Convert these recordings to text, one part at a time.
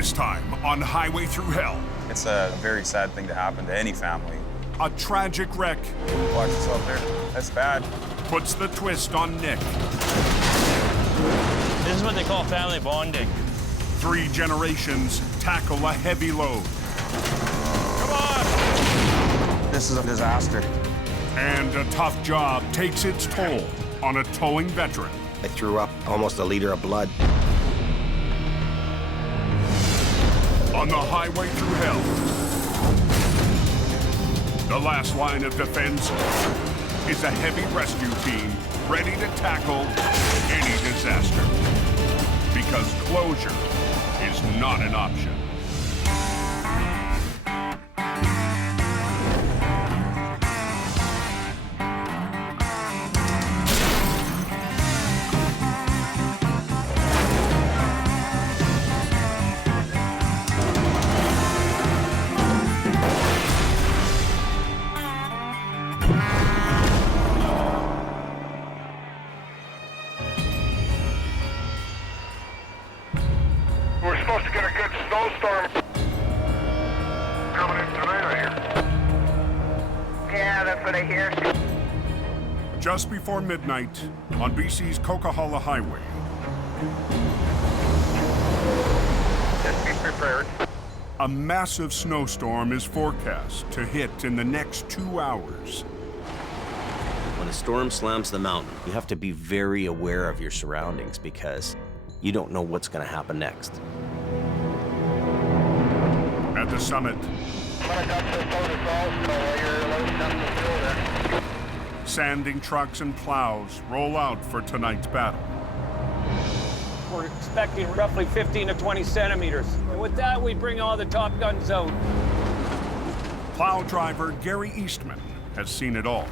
This time on Highway Thru Hell. It's a very sad thing to happen to any family. A tragic wreck. Watch yourself there. That's bad. Puts the twist on Nick. This is what they call family bonding. 3 generations tackle a heavy load. Come on! This is a disaster. And a tough job takes its toll on a towing veteran. I threw up almost a liter of blood. On the Highway Thru Hell. The last line of defense is a heavy rescue team ready to tackle any disaster. Because closure is not an option. We're supposed to get a good snowstorm coming in tonight, I hear. Yeah, that's what I hear. Just before midnight on BC's Coquihalla Highway. Just be prepared. A massive snowstorm is forecast to hit in the next 2 hours. When a storm slams the mountain, you have to be very aware of your surroundings because you don't know what's going to happen next. At the summit, sanding trucks and plows roll out for tonight's battle. We're expecting roughly 15 to 20 centimeters. And with that, we bring all the Top Guns out. Plow driver Gary Eastman has seen it all.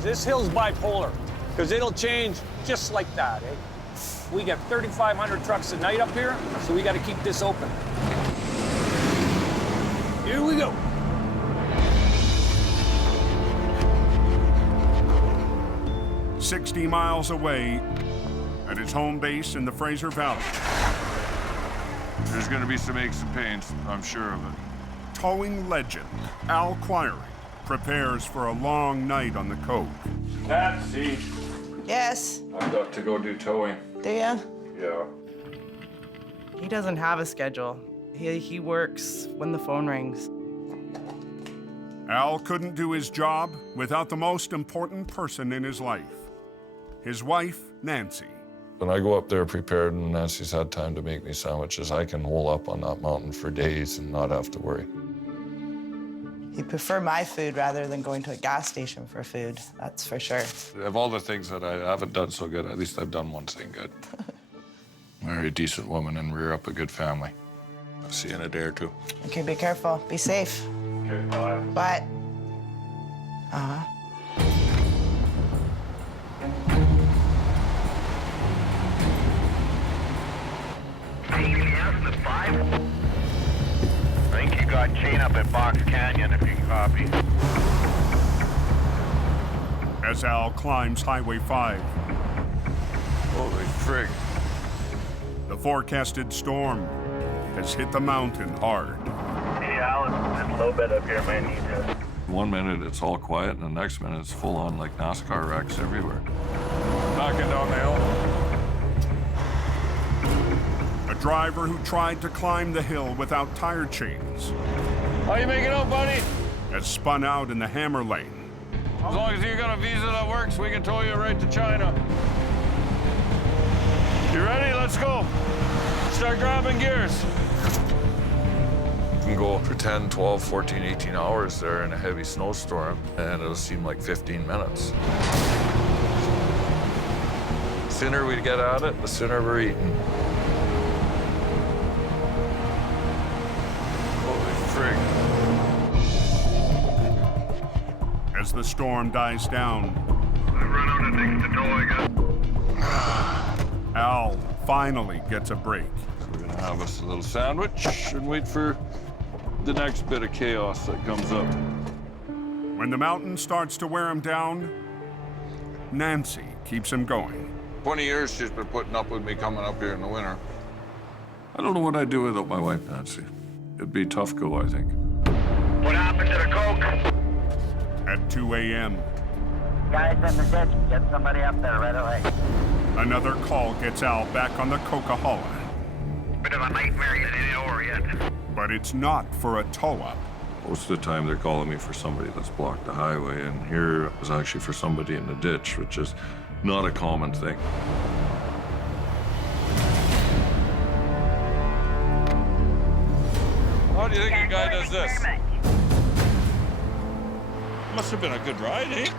This hill's bipolar, because it'll change just like that, eh? We got 3,500 trucks a night up here, so we got to keep this open. Here we go. "60 miles away at his home base in the Fraser Valley. There's going to be some aches and pains, I'm sure of it. Towing legend Al Quiery prepares for a long night on the Coke. Patsy, Yes. I've got to go do towing. Do ya? Yeah. He doesn't have a schedule. He works when the phone rings. Al couldn't do his job without the most important person in his life, his wife, Nancy. When I go up there prepared and Nancy's had time to make me sandwiches, I can hole up on that mountain for days and not have to worry. He'd prefer my food rather than going to a gas station for food, that's for sure. Of all the things that I haven't done so good, at least I've done one thing good. Marry a decent woman and rear up a good family. I'll see you in a day or two. Okay, be careful. Be safe. Okay, bye. Bye. Uh-huh. I think you got chain up at Box Canyon, if you can copy. As Al climbs Highway 5, Holy frig. the forecasted storm has hit the mountain hard. Hey, Alan, this little bit up here might need you. 1 minute it's all quiet, and the next minute it's full on like NASCAR wrecks everywhere. Knocking down the hill. A driver who tried to climb the hill without tire chains How you making out, buddy? has spun out in the hammer lane. As long as you got a visa that works, we can tow you right to China. You ready? Let's go. Start grabbing gears. You can go for 10, 12, 14, 18 hours there in a heavy snowstorm, and it'll seem like 15 minutes. The sooner we get at it, the sooner we're eating. Holy frig. As the storm dies down, I've run out of things to tow, I guess. Al finally gets a break. So we're gonna have us a little sandwich and wait for the next bit of chaos that comes up. When the mountain starts to wear him down, Nancy keeps him going. 20 years she's been putting up with me coming up here in the winter. I don't know what I'd do without my wife, Nancy. It'd be a tough go, I think. What happened to the Coke? At 2 a.m., Guys in the ditch, get somebody up there right away. another call gets Al back on the Coquihalla. Bit of a nightmare, it ain't over yet. But it's not for a tow-up. Most of the time, they're calling me for somebody that's blocked the highway, and here it was actually for somebody in the ditch, which is not a common thing. How do you think a guy does this? Must have been a good ride, eh?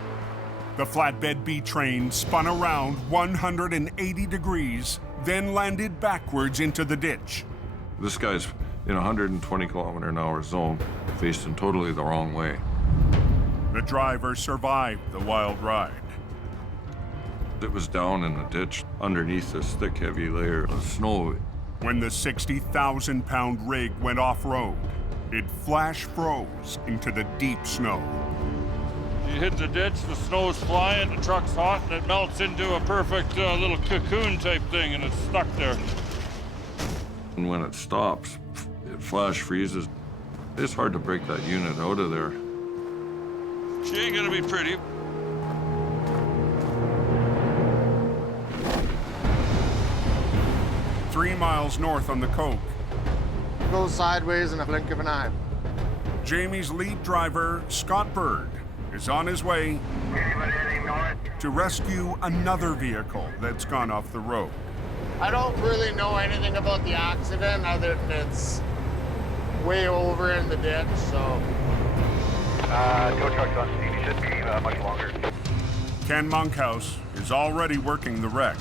The flatbed B train spun around 180 degrees, then landed backwards into the ditch. This guy's in a 120-kilometer-an-hour zone, facing totally the wrong way. The driver survived the wild ride. It was down in the ditch underneath this thick, heavy layer of snow. When the 60,000-pound rig went off-road, it flash froze into the deep snow. You hit the ditch, the snow's flying, the truck's hot, and it melts into a perfect little cocoon type thing, and it's stuck there. And when it stops, it flash freezes. It's hard to break that unit out of there. She ain't gonna be pretty. Three miles north on the Coke, Goes sideways in a blink of an eye. Jamie's lead driver, Scott Bird, is on his way to rescue another vehicle that's gone off the road. I don't really know anything about the accident other than it's way over in the ditch, so. Tow truck's on speed, he should be much longer. Ken Monkhouse is already working the wreck.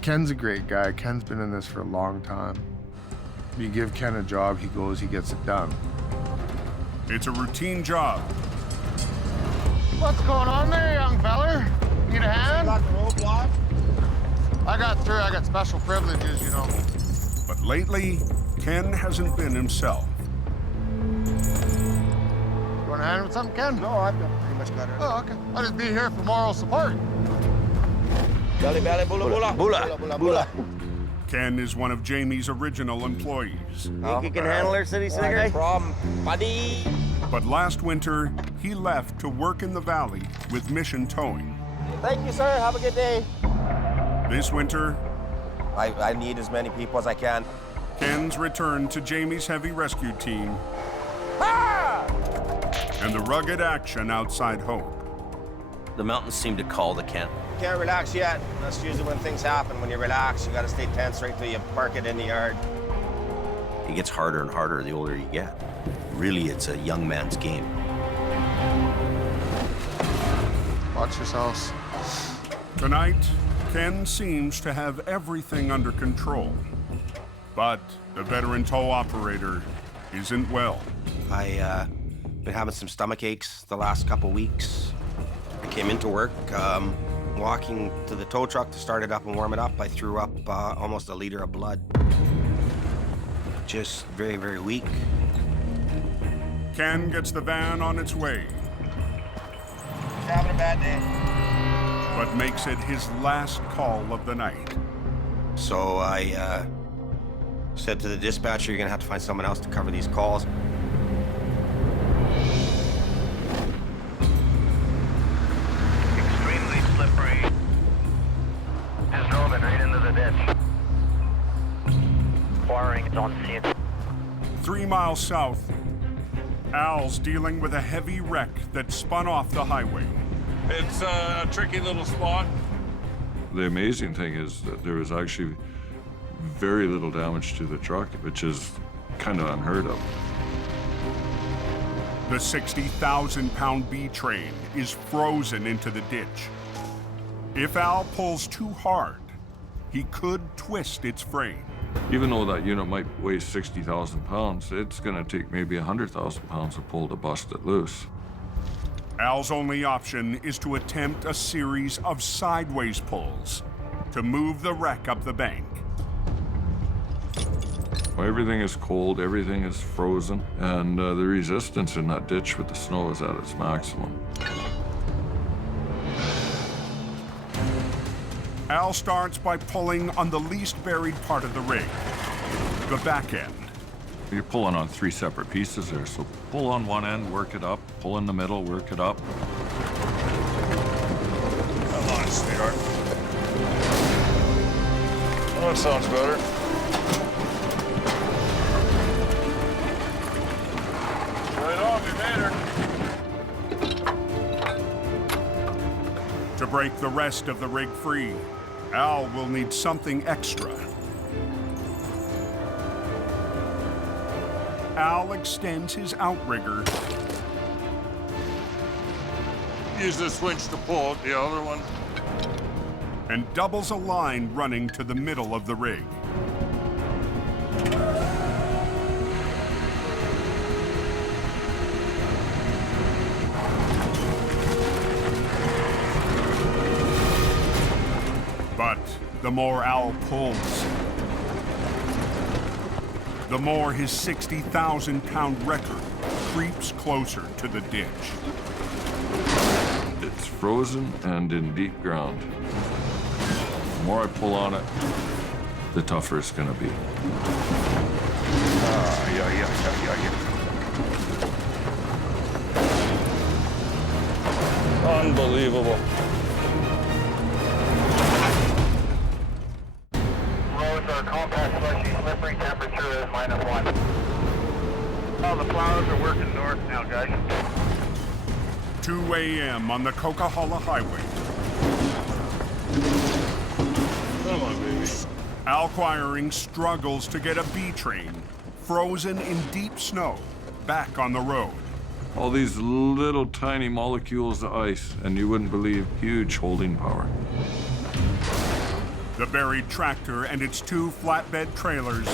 Ken's a great guy. Ken's been in this for a long time. You give Ken a job, he goes, he gets it done. It's a routine job. What's going on there, young feller? Need a hand? Got the roadblock? I got through. I got special privileges, you know. But lately, Ken hasn't been himself. You want a hand with something, Ken? No, I've pretty much got it. Oh, okay. I'll just be here for moral support. Belly, belly, bula, bula. Bula, bula, bula. Ken is one of Jamie's original employees. Think you can handle her, city slicker? No problem, buddy. But last winter, he left to work in the valley with Mission Towing. Thank you, sir. Have a good day. This winter, I need as many people as I can. Ken's returned to Jamie's heavy rescue team and the rugged action outside Hope. The mountains seem to call to Kent. Can't relax yet. That's usually when things happen. When you relax, you gotta stay tense right till you park it in the yard. It gets harder and harder the older you get. Really, it's a young man's game. Watch yourselves. Tonight, Ken seems to have everything under control. But the veteran tow operator isn't well. I been having some stomach aches the last couple weeks. I came into work, walking to the tow truck to start it up and warm it up. I threw up almost a liter of blood. Just very, very weak. Ken gets the van on its way, He's having a bad day. but makes it his last call of the night. So I said to the dispatcher, you're gonna have to find someone else to cover these calls. Extremely slippery. Just drove it right into the ditch. Wiring is on scene. 3 miles south, Al's dealing with a heavy wreck that spun off the highway. It's a tricky little spot. The amazing thing is that there was actually very little damage to the truck, which is kind of unheard of. The 60,000-pound B train is frozen into the ditch. If Al pulls too hard, he could twist its frame. Even though that unit might weigh 60,000 pounds, it's going to take maybe 100,000 pounds to pull to bust it loose. Al's only option is to attempt a series of sideways pulls to move the wreck up the bank. Everything is cold, everything is frozen, and the resistance in that ditch with the snow is at its maximum. Al starts by pulling on the least buried part of the rig, the back end. You're pulling on 3 separate pieces there, so pull on one end, work it up, pull in the middle, work it up. Come on, sweetheart. Oh, that sounds better. Right on, we made her. To break the rest of the rig free, Al will need something extra. Al extends his outrigger. Use this winch to pull out the other one. And doubles a line running to the middle of the rig. But the more Al pulls, the more his 60,000-pound record creeps closer to the ditch. It's frozen and in deep ground. The more I pull on it, the tougher it's gonna be. Unbelievable. Roads are compact, slushy, slippery, temperature is -1. All the plows are working north now, guys. 2 a.m. on the Coquihalla Highway. Come on, baby. Al Quiring struggles to get a B train, frozen in deep snow, back on the road. All these little tiny molecules of ice, and you wouldn't believe huge holding power. The buried tractor and its 2 flatbed trailers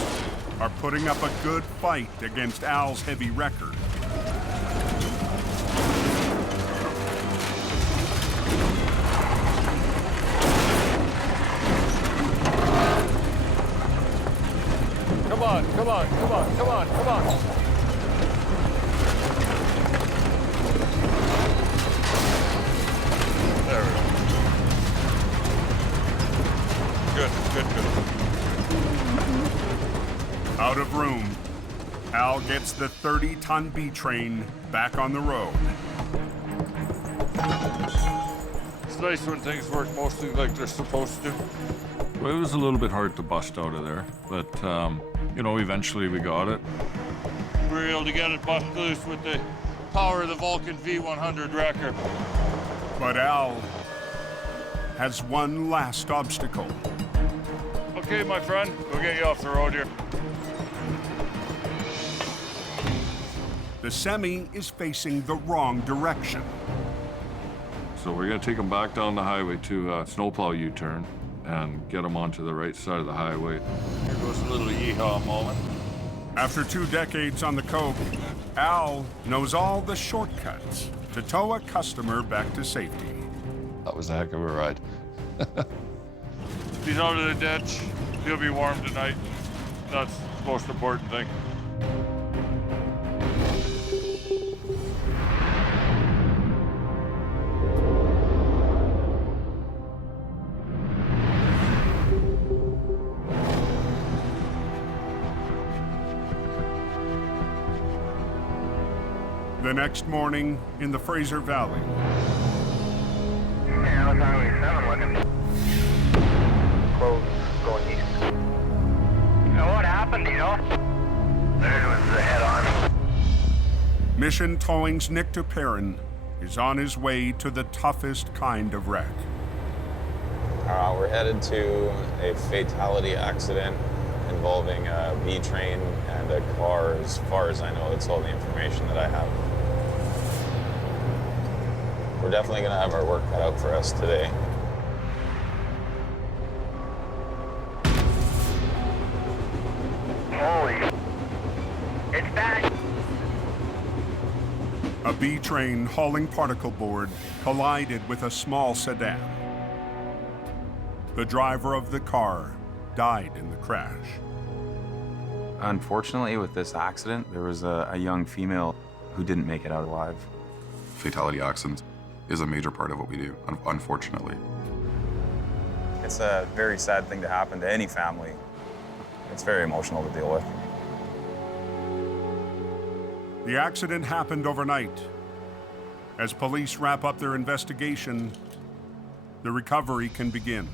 are putting up a good fight against Al's heavy record. Come on, come on, come on, come on, come on. There we go. Good, good, good. Out of room, Al gets the 30-ton B train back on the road. It's nice when things work mostly like they're supposed to. Well, it was a little bit hard to bust out of there, but, you know, eventually we got it. We were able to get it bust loose with the power of the Vulcan V100 wrecker. But Al has one last obstacle. Okay, my friend, we'll get you off the road here. The semi is facing the wrong direction. So we're gonna take them back down the highway to a snowplow U-turn and get them onto the right side of the highway. Here goes a little yeehaw moment. After 2 decades on the Coke, Al knows all the shortcuts to tow a customer back to safety. That was a heck of a ride. He's out of the ditch. He'll be warm tonight. That's the most important thing. The next morning in the Fraser Valley. Yeah, how's Highway 7 looking? Closed, going east. Now what happened, do you know? There was the head-on. Mission Towing's Nick Perrin is on his way to the toughest kind of wreck. We're headed to a fatality accident involving a B train and a car. As far as I know, that's all the information that I have. We're definitely going to have our work cut out for us today. Holy, it's back. A B train hauling particle board collided with a small sedan. The driver of the car died in the crash. Unfortunately, with this accident, there was a young female who didn't make it out alive. Fatality accidents is a major part of what we do, unfortunately. It's a very sad thing to happen to any family. It's very emotional to deal with. The accident happened overnight. As police wrap up their investigation, the recovery can begin.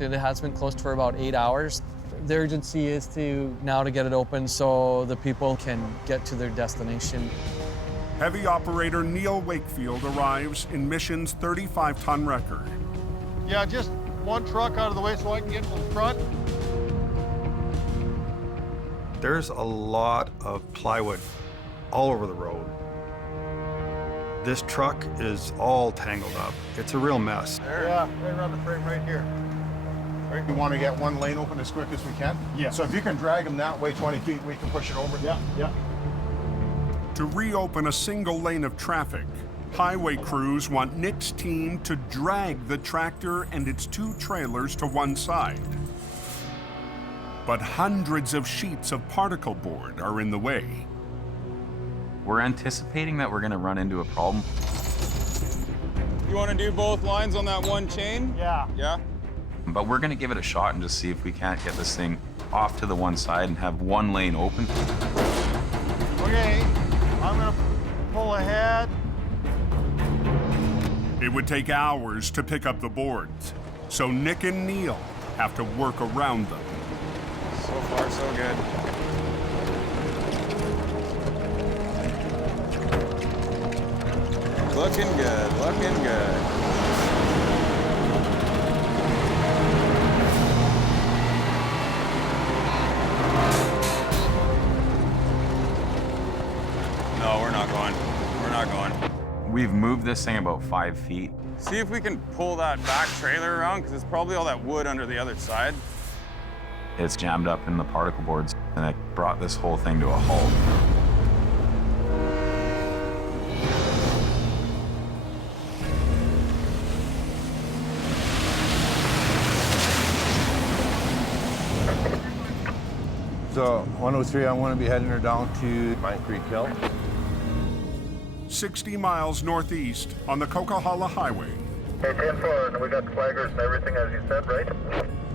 It has been closed for about 8 hours. The urgency is to get it open so the people can get to their destination. Heavy operator Neil Wakefield arrives in Mission's 35-ton wrecker. Yeah, just one truck out of the way so I can get to the front. There's a lot of plywood all over the road. This truck is all tangled up. It's a real mess. Yeah, right around the frame right here. Right, we want to get one lane open as quick as we can. Yeah. So if you can drag them that way 20 feet, we can push it over. Yeah, yeah. To reopen a single lane of traffic, highway crews want Nick's team to drag the tractor and its 2 trailers to one side. But hundreds of sheets of particle board are in the way. We're anticipating that we're going to run into a problem. You want to do both lines on that one chain? Yeah. Yeah? But we're going to give it a shot and just see if we can't get this thing off to the one side and have one lane open. Okay, I'm going to pull ahead. It would take hours to pick up the boards, so Nick and Neil have to work around them. So far, so good. Looking good, looking good. No, we're not going. We're not going. We've moved this thing about 5 feet. See if we can pull that back trailer around, because it's probably all that wood under the other side. It's jammed up in the particle boards, and it brought this whole thing to a halt. So 103, I want to be heading her down to Pine Creek Hill. 60 miles northeast on the Coquihalla Highway. Hey, 10-4, and we got flaggers and everything as you said, right?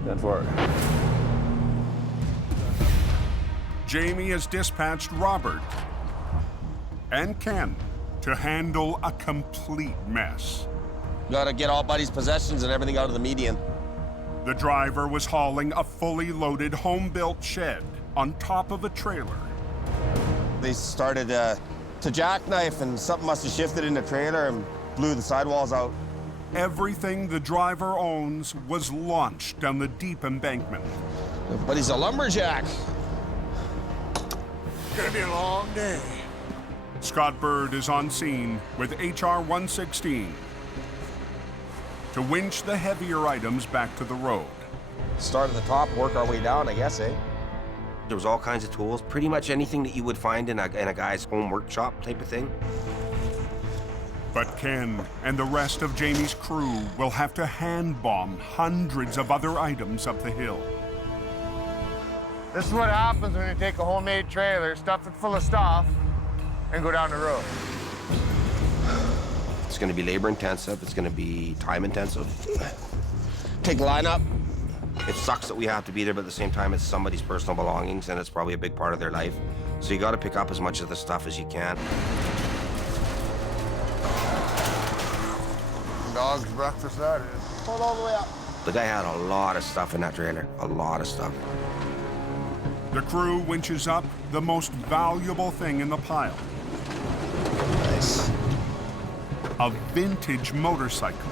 10-4. Jamie has dispatched Robert and Ken to handle a complete mess. Gotta get all Buddy's possessions and everything out of the median. The driver was hauling a fully loaded home-built shed on top of a trailer. They started to jackknife, and something must have shifted in the trailer and blew the sidewalls out. Everything the driver owns was launched down the deep embankment. But he's a lumberjack. Gonna be a long day. Scott Bird is on scene with HR 116 to winch the heavier items back to the road. Start at the top, work our way down, I guess, eh? There was all kinds of tools, pretty much anything that you would find in a guy's home workshop type of thing. But Ken and the rest of Jamie's crew will have to hand bomb hundreds of other items up the hill. This is what happens when you take a homemade trailer, stuff it full of stuff, and go down the road. It's gonna be labor intensive, it's gonna be time intensive. Take lineup. It sucks that we have to be there, but at the same time, it's somebody's personal belongings, and it's probably a big part of their life. So you gotta pick up as much of the stuff as you can. Dog's breakfast, that is. Hold all the way up. The guy had a lot of stuff in that trailer, a lot of stuff. The crew winches up the most valuable thing in the pile. Nice. A vintage motorcycle.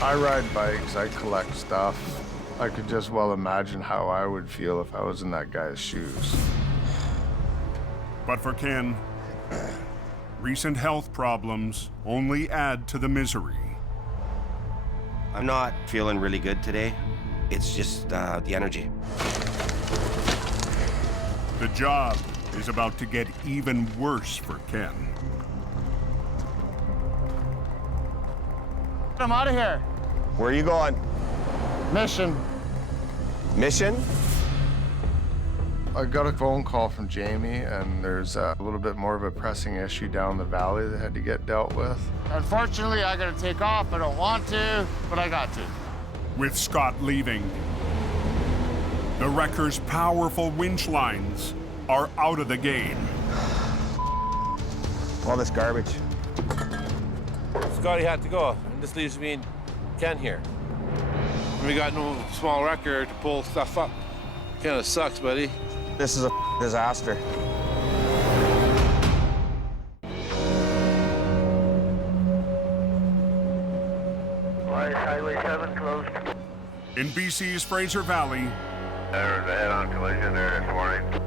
I ride bikes, I collect stuff. I could just well imagine how I would feel if I was in that guy's shoes. But for Ken, recent health problems only add to the misery. I'm not feeling really good today. It's just the energy. The job is about to get even worse for Ken. I'm out of here. Where are you going? Mission. Mission? I got a phone call from Jamie, and there's a little bit more of a pressing issue down the valley that had to get dealt with. Unfortunately, I gotta take off. I don't want to, but I got to. With Scott leaving, the wrecker's powerful winch lines are out of the game. All this garbage. Scotty had to go, and this leaves me and Ken here. We got no small wrecker to pull stuff up. Kind of sucks, buddy. This is a disaster. Highway 7 closed. In BC's Fraser Valley, There's a head-on collision there this morning.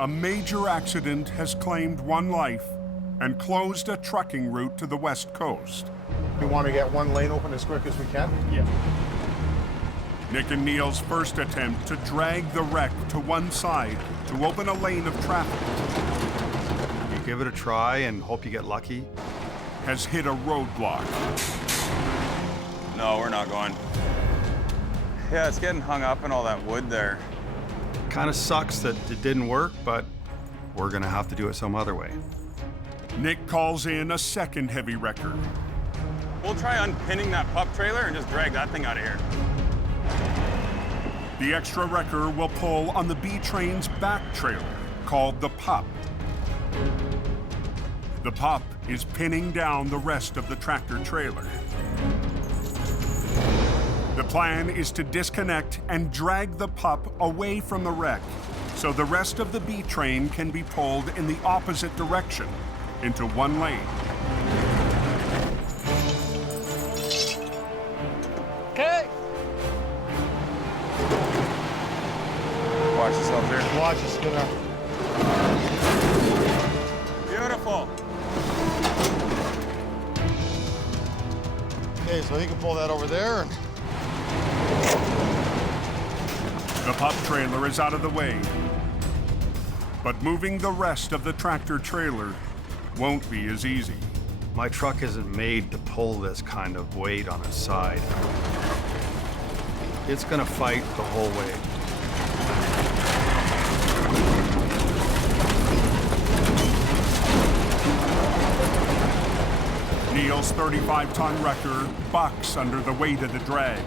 a major accident has claimed one life and closed a trucking route to the west coast. We want to get one lane open as quick as we can? Yeah. Nick and Neil's first attempt to drag the wreck to one side to open a lane of traffic You give it a try and hope you get lucky. has hit a roadblock. No, we're not going. Yeah, it's getting hung up in all that wood there. Kind of sucks that it didn't work, but we're gonna have to do it some other way. Nick calls in a second heavy wrecker. We'll try unpinning that pup trailer and just drag that thing out of here. The extra wrecker will pull on the B train's back trailer, called the pup. The pup is pinning down the rest of the tractor trailer. The plan is to disconnect and drag the pup away from the wreck so the rest of the B train can be pulled in the opposite direction into one lane. Okay. Watch yourself there. Watch, it's gonna... Beautiful. Okay, so he can pull that over there. The pup trailer is out of the way, but moving the rest of the tractor trailer won't be as easy. My truck isn't made to pull this kind of weight on its side. It's gonna fight the whole way. Neil's 35-ton wrecker bucks under the weight of the drag.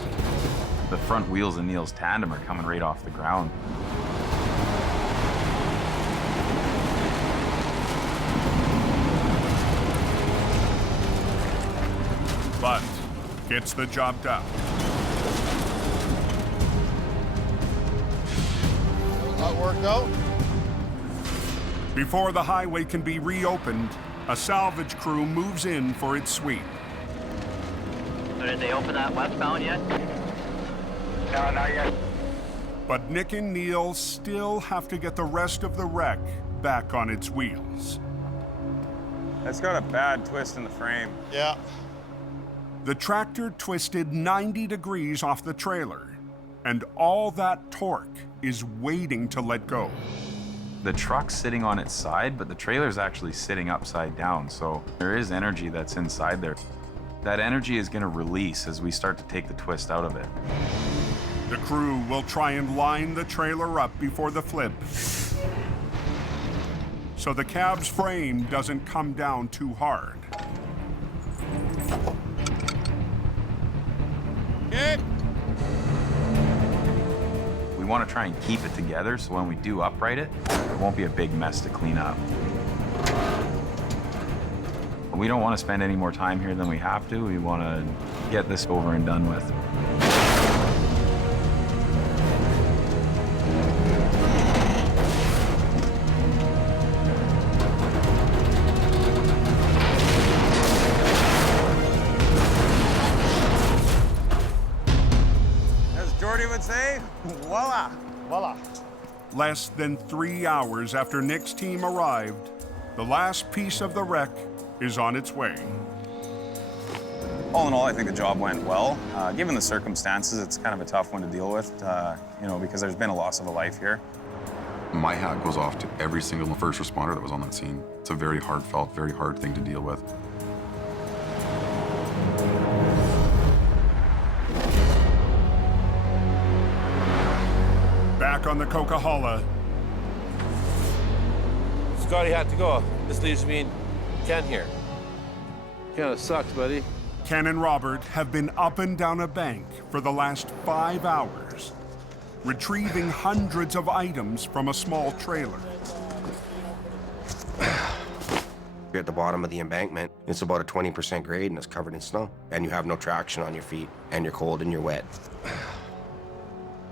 The front wheels of Neil's tandem are coming right off the ground. But gets the job done. That worked out. Before the highway can be reopened, a salvage crew moves in for its sweep. So did they open that westbound yet? No, not yet. But Nick and Neil still have to get the rest of the wreck back on its wheels. It's got a bad twist in the frame. Yeah. The tractor twisted 90 degrees off the trailer, and all that torque is waiting to let go. The truck's sitting on its side, but the trailer's actually sitting upside down, so there is energy that's inside there. That energy is gonna release as we start to take the twist out of it. The crew will try and line the trailer up before the flip, so the cab's frame doesn't come down too hard. Okay. We want to try and keep it together so when we do upright it, it won't be a big mess to clean up. But we don't want to spend any more time here than we have to. We want to get this over and done with. As Jordy would say, voila. Voila. Less than 3 hours after Nick's team arrived, the last piece of the wreck is on its way. All in all, I think the job went well. Given the circumstances, it's kind of a tough one to deal with, because there's been a loss of a life here. My hat goes off to every single first responder that was on that scene. It's a very heartfelt, very hard thing to deal with. Back on the Coquihalla, Scotty had to go. This leaves me and Ken here. Kind of sucks, buddy. Ken and Robert have been up and down a bank for the last 5 hours, retrieving hundreds of items from a small trailer. You're at the bottom of the embankment. It's about a 20% grade and it's covered in snow. And you have no traction on your feet, and you're cold and you're wet.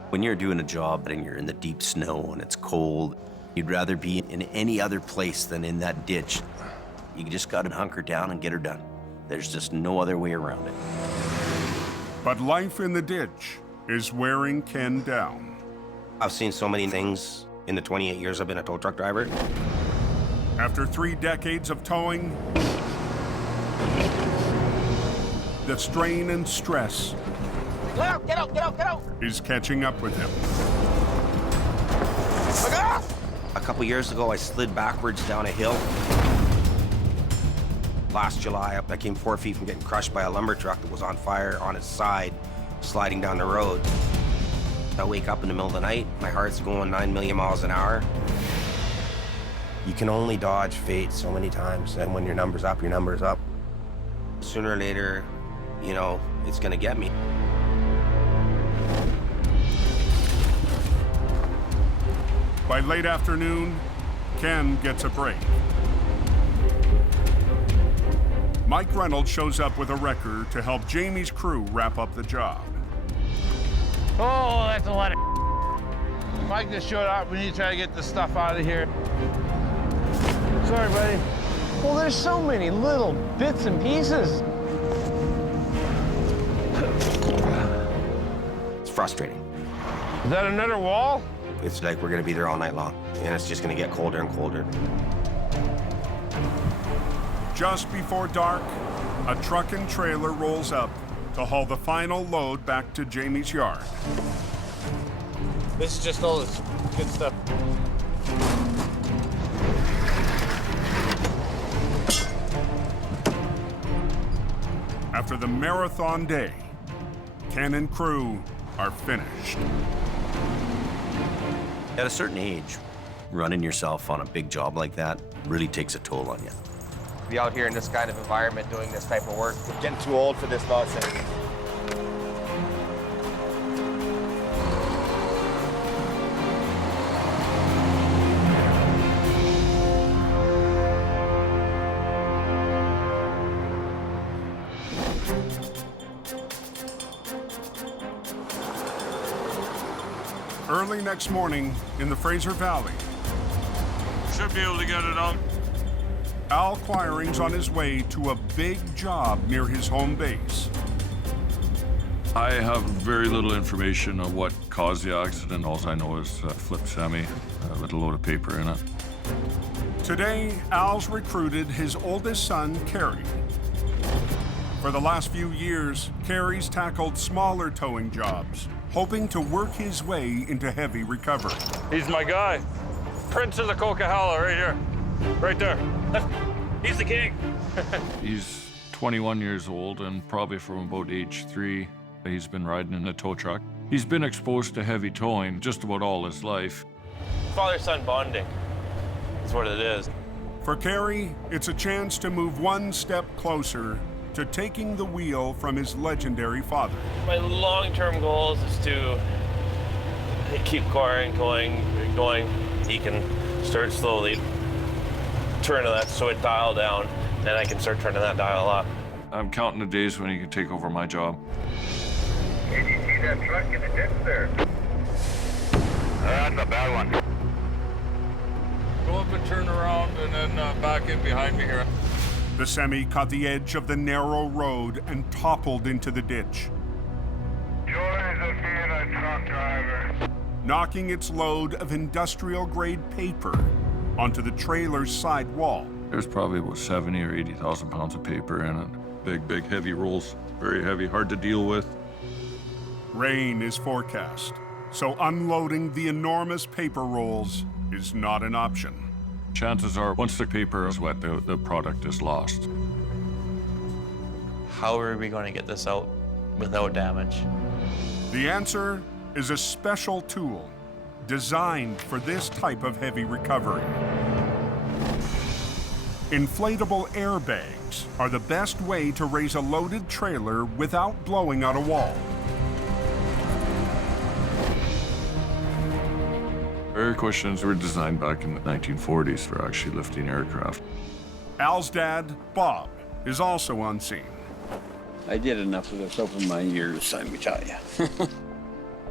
When you're doing a job and you're in the deep snow and it's cold, you'd rather be in any other place than in that ditch. You just gotta hunker down and get her done. There's just no other way around it. But life in the ditch is wearing Ken down. I've seen so many things in the 28 years I've been a tow truck driver. After 3 decades of towing, the strain and stress Get out! is catching up with him. A couple years ago, I slid backwards down a hill. Last July, I came 4 feet from getting crushed by a lumber truck that was on fire on its side, sliding down the road. I wake up in the middle of the night, my heart's going 9 million miles an hour. You can only dodge fate so many times, and when your number's up, your number's up. Sooner or later, you know, it's gonna get me. By late afternoon, Ken gets a break. Mike Reynolds shows up with a wrecker to help Jamie's crew wrap up the job. Oh, that's a lot of Mike just showed up. We need to try to get this stuff out of here. Sorry, buddy. Well, there's so many little bits and pieces. It's frustrating. Is that another wall? It's like we're gonna be there all night long, and it's just gonna get colder and colder. Just before dark, a truck and trailer rolls up to haul the final load back to Jamie's yard. This is just all this good stuff. After the marathon day, Ken and crew are finished. At a certain age, running yourself on a big job like that really takes a toll on you. Be out here in this kind of environment doing this type of work. Getting too old for this nonsense. Early next morning in the Fraser Valley, Should be able to get it out. Al Quiring's on his way to a big job near his home base. I have very little information on what caused the accident. All I know is a flip semi with a load of paper in it. Today, Al's recruited his oldest son, Kerry. For the last few years, Kerry's tackled smaller towing jobs, hoping to work his way into heavy recovery. He's my guy. Prince of the Coquihalla, right here. Right there. He's the king. He's 21 years old, and probably from about age 3, he's been riding in a tow truck. He's been exposed to heavy towing just about all his life. Father-son bonding is what it is. For Kerry, it's a chance to move one step closer to taking the wheel from his legendary father. My long-term goal is to keep Corin going. He can start slowly, turn that switch dial down, then I can start turning that dial up. I'm counting the days when he can take over my job. Did you see that truck in the ditch there? That's a bad one. Go up and turn around and then back in behind me here. The semi caught the edge of the narrow road and toppled into the ditch, Joys of being a truck driver. knocking its load of industrial-grade paper onto the trailer's side wall. There's probably about 70 or 80,000 pounds of paper in it. Big, heavy rolls. Very heavy, hard to deal with. Rain is forecast, so unloading the enormous paper rolls is not an option. Chances are, once the paper is wet, the product is lost. How are we going to get this out without damage? The answer is a special tool designed for this type of heavy recovery. Inflatable airbags airbags are the best way to raise a loaded trailer without blowing out a wall. Air cushions were designed back in the 1940s for actually lifting aircraft. Al's dad, Bob, is also on scene. I did enough of this over my years, let me tell you.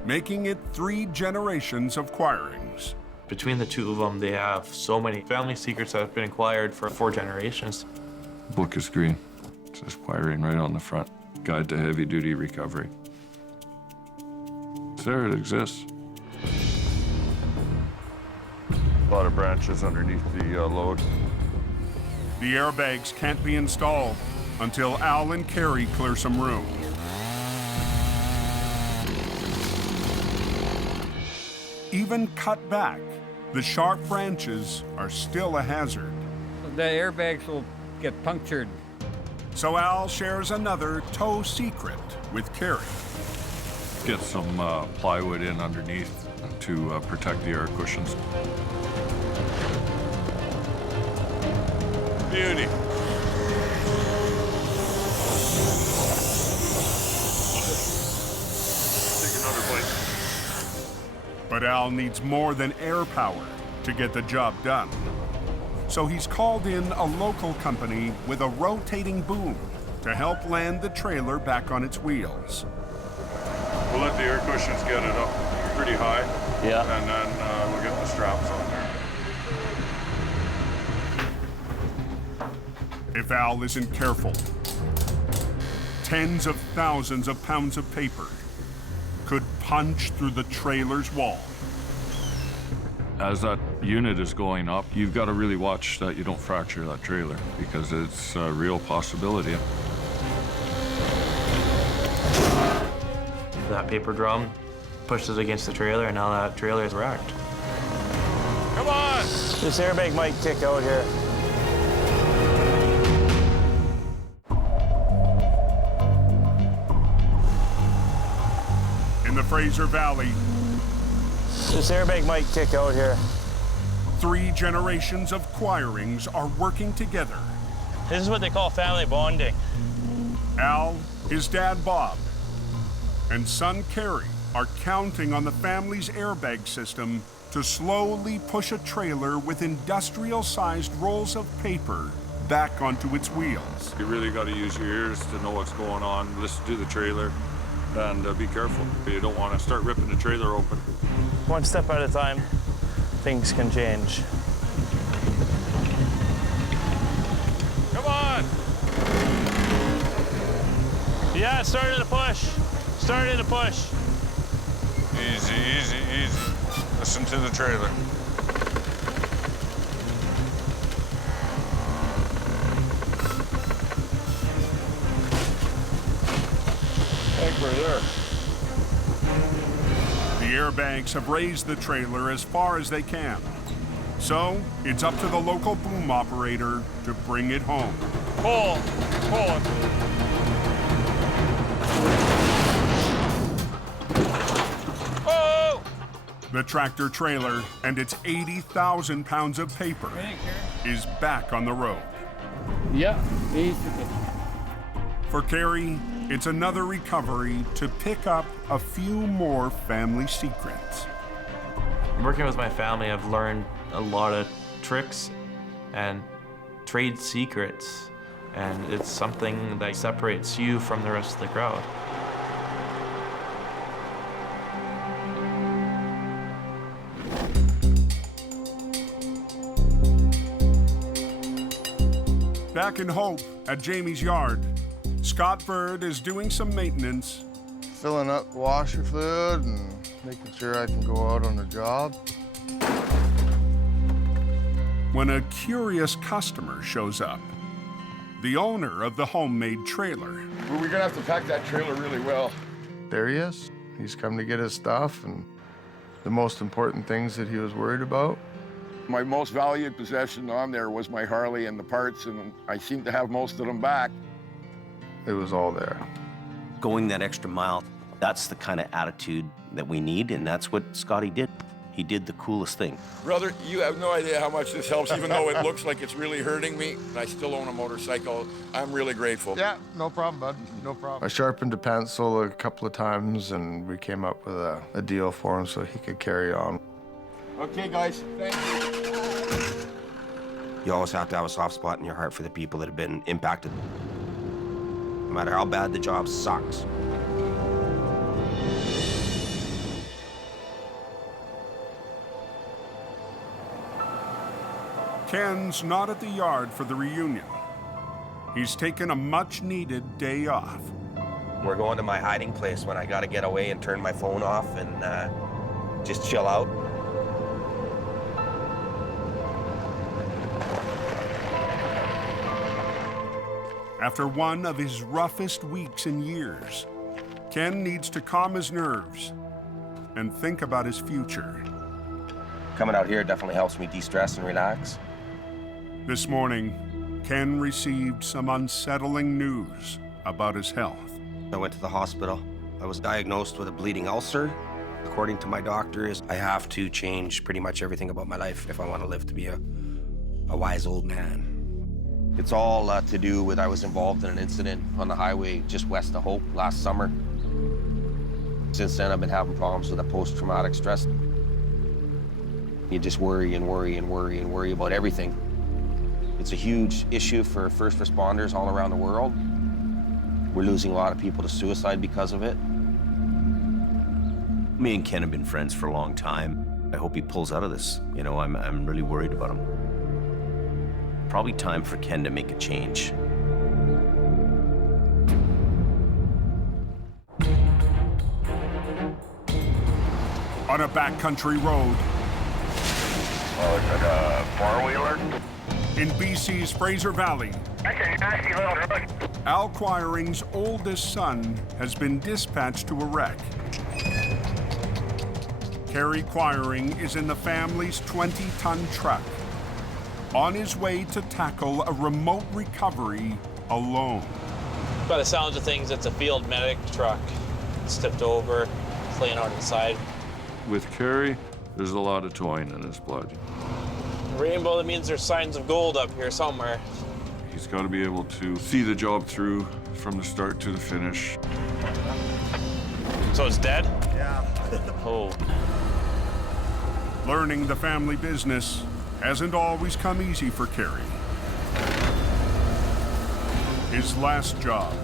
Making it 3 generations of Quirings. Between the two of them, they have so many family secrets that have been acquired for 4 generations. Book is green. It says wiring right on the front. Guide to heavy-duty recovery. It's there, it exists. A lot of branches underneath the load. The airbags can't be installed until Al and Carrie clear some room. Even cut back, the sharp branches are still a hazard. The airbags will get punctured. So Al shares another tow secret with Carrie. Get some plywood in underneath to protect the air cushions. Beauty. Take another bite. But Al needs more than air power to get the job done. So he's called in a local company with a rotating boom to help land the trailer back on its wheels. We'll let the air cushions get it up pretty high. Yeah. And then we'll get the straps on there. If Al isn't careful, tens of thousands of pounds of paper could punch through the trailer's wall. As that unit is going up, you've got to really watch that you don't fracture that trailer because it's a real possibility. That paper drum pushes against the trailer, and now that trailer is wrecked. Come on! This airbag might kick out here. In the Fraser Valley, This airbag might kick out here. 3 generations of Quirings are working together. This is what they call family bonding. Al, his dad Bob, and son Carrie are counting on the family's airbag system to slowly push a trailer with industrial-sized rolls of paper back onto its wheels. You really got to use your ears to know what's going on, listen to the trailer, and be careful. You don't want to start ripping the trailer open. One step at a time, things can change. Come on! Yeah, it's starting to push. Starting to push. Easy, easy, easy. Listen to the trailer. I think we're there. The airbags have raised the trailer as far as they can. So, it's up to the local boom operator to bring it home. Pull! Pull it! Oh! The tractor trailer and its 80,000 pounds of paper is back on the road. Yeah, basically. For Carrie, it's another recovery to pick up a few more family secrets. Working with my family, I've learned a lot of tricks and trade secrets, and it's something that separates you from the rest of the crowd. Back in Hope at Jamie's yard, Scott Bird is doing some maintenance. Filling up washer fluid and making sure I can go out on the job. When a curious customer shows up, the owner of the homemade trailer. We're gonna have to pack that trailer really well. There he is. He's come to get his stuff and the most important things that he was worried about. My most valued possession on there was my Harley and the parts, and I seem to have most of them back. It was all there. Going that extra mile, that's the kind of attitude that we need, and that's what Scotty did. he did the coolest thing. Brother, you have no idea how much this helps, even though it looks like it's really hurting me. I still own a motorcycle. I'm really grateful. Yeah, no problem, bud. No problem. I sharpened a pencil a couple of times, and we came up with a deal for him so he could carry on. Okay, guys, thank you. You always have to have a soft spot in your heart for the people that have been impacted. No matter how bad the job sucks. Ken's not at the yard for the reunion. He's taken a much-needed day off. We're going to my hiding place when I gotta get away and turn my phone off and just chill out. After one of his roughest weeks in years, Ken needs to calm his nerves and think about his future. Coming out here definitely helps me de-stress and relax. This morning, Ken received some unsettling news about his health. I went to the hospital. I was diagnosed with a bleeding ulcer. According to my doctors, I have to change pretty much everything about my life if I want to live to be a wise old man. It's all to do with I was involved in an incident on the highway just west of Hope last summer. Since then, I've been having problems with a post-traumatic stress. You just worry and worry and worry and worry about everything. It's a huge issue for first responders all around the world. We're losing a lot of people to suicide because of it. Me and Ken have been friends for a long time. I hope he pulls out of this. You know, I'm really worried about him. Probably time for Ken to make a change. On a backcountry road. Oh, is it a four-wheeler? In BC's Fraser Valley, That's a nasty little road. Al Quiring's oldest son has been dispatched to a wreck. Kerry Quiring is in the family's 20-ton truck, on his way to tackle a remote recovery alone. By the sounds of things, it's a field medic truck. It's tipped over, it's laying out inside. With Kerry, there's a lot of towing in his blood. Rainbow, that means there's signs of gold up here somewhere. He's got to be able to see the job through from the start to the finish. So it's dead? Yeah. Oh. Learning the family business hasn't always come easy for Kerry. His last job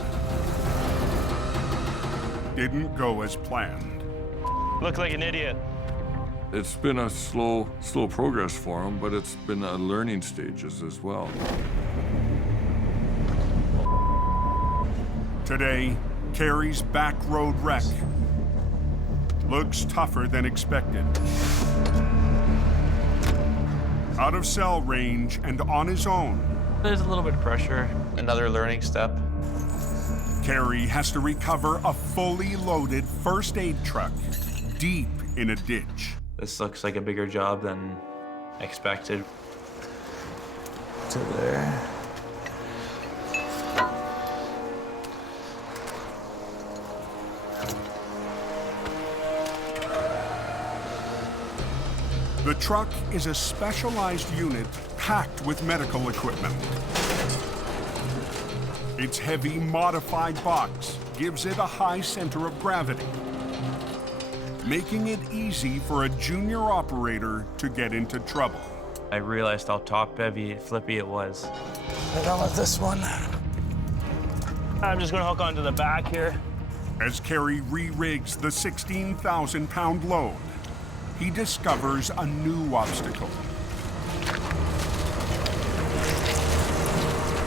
didn't go as planned. Look like an idiot. It's been a slow progress for him, but it's been a learning stages as well. Today, Kerry's back road wreck looks tougher than expected. Out of cell range and on his own. There's a little bit of pressure. Another learning step. Kerry has to recover a fully loaded first aid truck deep in a ditch. This looks like a bigger job than expected. To there. The truck is a specialized unit packed with medical equipment. Its heavy modified box gives it a high center of gravity, making it easy for a junior operator to get into trouble. I realized how top-heavy, flippy it was. Right on with this one. I'm just gonna hook onto the back here. As Kerry re-rigs the 16,000-pound load, he discovers a new obstacle.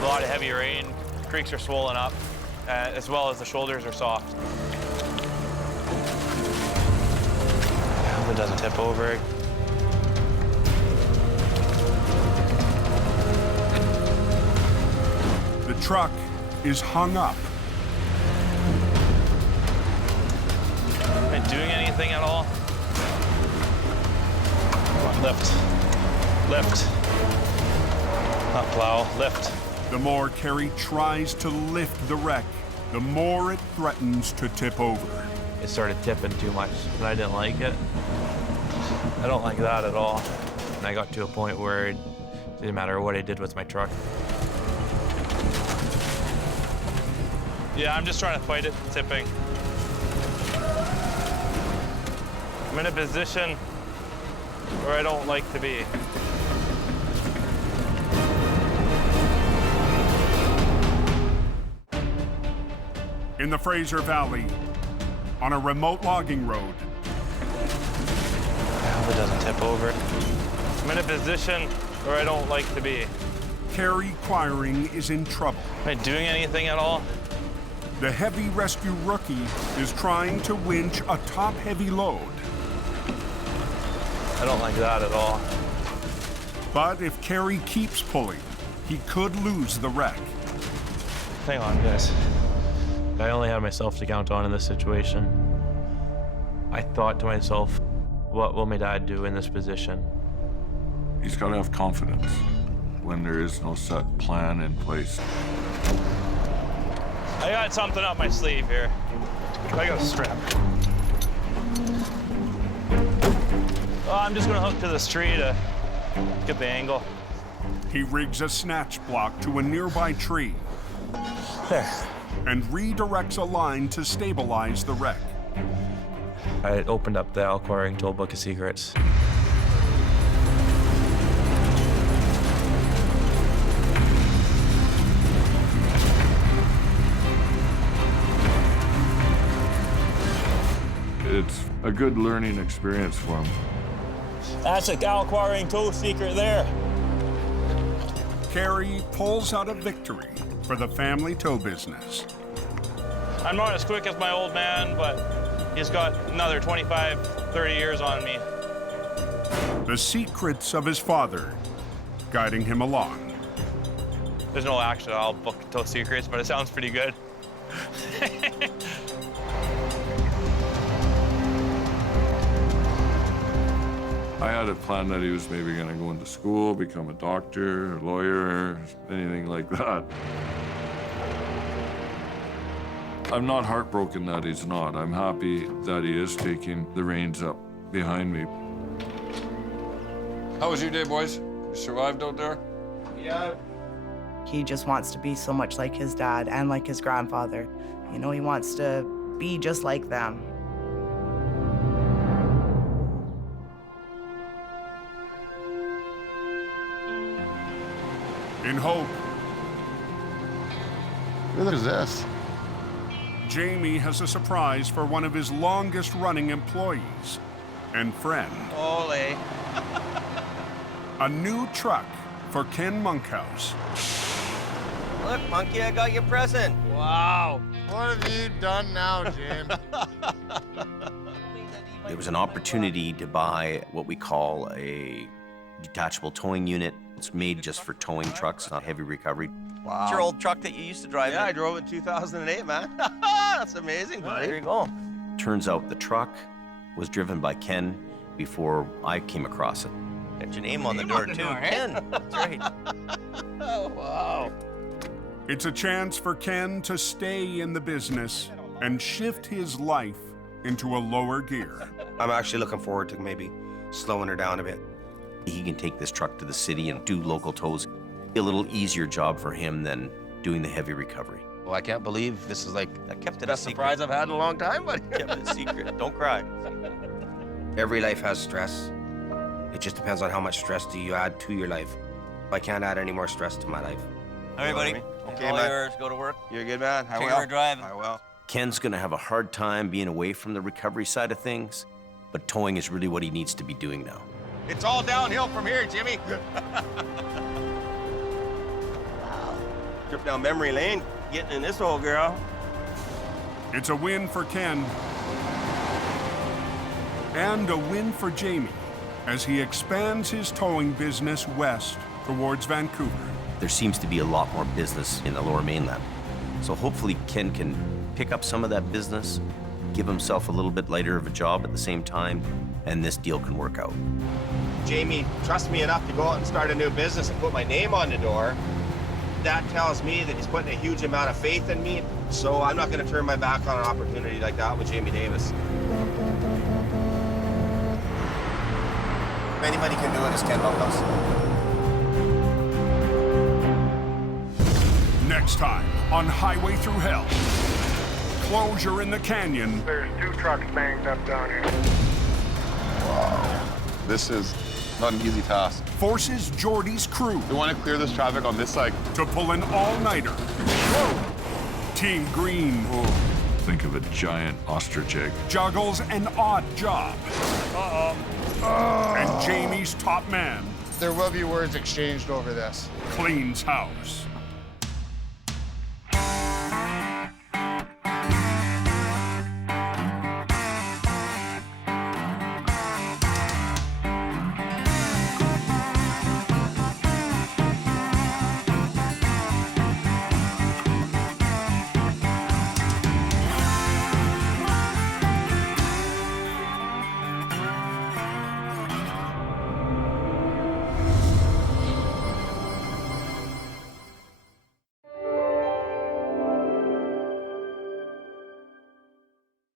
A lot of heavy rain. Creeks are swollen up, as well as the shoulders are soft. I hope it doesn't tip over. The truck is hung up. Am I doing anything at all? Come on, lift. Lift. Not plow, lift. The more Kerry tries to lift the wreck, the more it threatens to tip over. It started tipping too much, and I didn't like it. I don't like that at all. And I got to a point where it didn't matter what I did with my truck. Yeah, I'm just trying to fight it, tipping. I'm in a position where I don't like to be. In the Fraser Valley, on a remote logging road. I hope it doesn't tip over. I'm in a position where I don't like to be. Kerry Quiring is in trouble. Am I doing anything at all? The heavy rescue rookie is trying to winch a top-heavy load. I don't like that at all. But if Kerry keeps pulling, he could lose the wreck. Hang on, guys. I only had myself to count on in this situation. I thought to myself, what will my dad do in this position? He's got to have confidence when there is no set plan in place. I got something up my sleeve here. I got a strap. Oh, I'm just gonna hook to this tree to get the angle. He rigs a snatch block to a nearby tree. There. And redirects a line to stabilize the wreck. I opened up the Al Quarrying Toolbook of Secrets. It's a good learning experience for him. That's a Al Quarrying Tool secret there. Kerry pulls out a victory for the family tow business. I'm not as quick as my old man, but he's got another 25, 30 years on me. The secrets of his father guiding him along. There's no actual Al book tow secrets, but it sounds pretty good. I had a plan that he was maybe gonna go into school, become a doctor, a lawyer, anything like that. I'm not heartbroken that he's not. I'm happy that he is taking the reins up behind me. How was your day, boys? You survived out there? Yeah. He just wants to be so much like his dad and like his grandfather. You know, he wants to be just like them. In hope, Who is this? Jamie has a surprise for one of his longest-running employees and friend. Ole. A new truck for Ken Monkhouse. Look, Monkey, I got your present. Wow. What have you done now, Jim? There was an opportunity to buy what we call a detachable towing unit. It's made just for towing trucks, not heavy recovery. Wow. It's your old truck that you used to drive in? I drove it in 2008, man. That's amazing, buddy. There you go. Turns out the truck was driven by Ken before I came across it. Got your name on the door, too. Ken. That's right. Oh, wow. It's a chance for Ken to stay in the business and shift his life into a lower gear. I'm actually looking forward to maybe slowing her down a bit. He can take this truck to the city and do local tows. Be a little easier job for him than doing the heavy recovery. Well, I can't believe this is like I kept it a surprise I've had in a long time, buddy. Kept it a secret. Don't cry. Every life has stress. It just depends on how much stress do you add to your life. I can't add any more stress to my life. All right, buddy. Okay, all man. yours. Go to work. You're a good man. I Take will. her driving. I will. Ken's gonna have a hard time being away from the recovery side of things, but towing is really what he needs to be doing now. It's all downhill from here, Jimmy. Trip down memory lane, getting in this old girl. It's a win for Ken and a win for Jamie as he expands his towing business west towards Vancouver. There seems to be a lot more business in the Lower Mainland. So hopefully Ken can pick up some of that business, give himself a little bit lighter of a job at the same time, and this deal can work out. Jamie trusts me enough to go out and start a new business and put my name on the door. That tells me that he's putting a huge amount of faith in me. So I'm not going to turn my back on an opportunity like that with Jamie Davis. If anybody can do it, it's Ken Lopez. Next time on Highway Thru Hell. Closure in the canyon. There's 2 trucks banged up down here. Wow. This is not an easy task. Forces Geordie's crew. We want to clear this traffic on this side. To pull an all-nighter. Team Green. Think of a giant ostrich egg. Juggles an odd job. And Jamie's top man. There will be words exchanged over this. Cleans house.